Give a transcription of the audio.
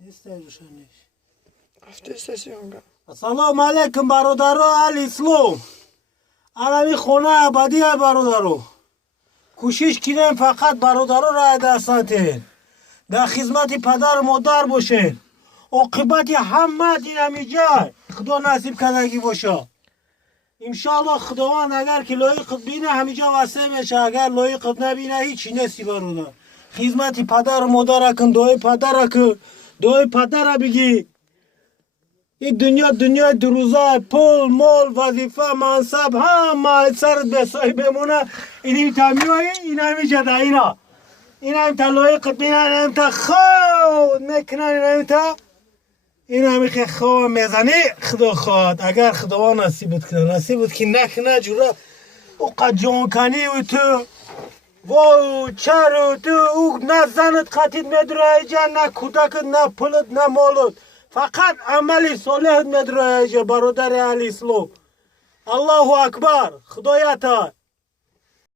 نیست روشنش. هفته استاسیون گم. السلام علیکم برادرو الاسلام. الان خونه ابدی برادرو. کوشش کنیم فقط برادرو را دست ندین. در خدمت پدر مادر باشین. عاقبت همه دین همیجا خدا نصیب کردگی باشه. انشالله خداوند اگر که لایق بینه همیجا واسه میشه، اگر لایق نبینه هیچی نیستی برادر. خدمت پدر مادر کن، دعای پدر کن، دعای پدر بگی. این دنیا دروزه، پول، مال، وظیفه، منصب همه سرت به سایه بمونه. این تمیوی این همیشه ده اینا. این هم تا لایق بینن، این هم تا خود میکنن، این هم تا این همیشه خواه میزنی. خدا خواهد اگر خداوند نصیبت کنه، نصیبت که نکنه جورا اوقات جان کنی و تو واو چرا تو او نه زنت قطید میدره جا، نه کودکت، نه پولت، نه مالت، فقط عمل صالحت میدره جا برادر الاسلام. الله اکبر. خدایتا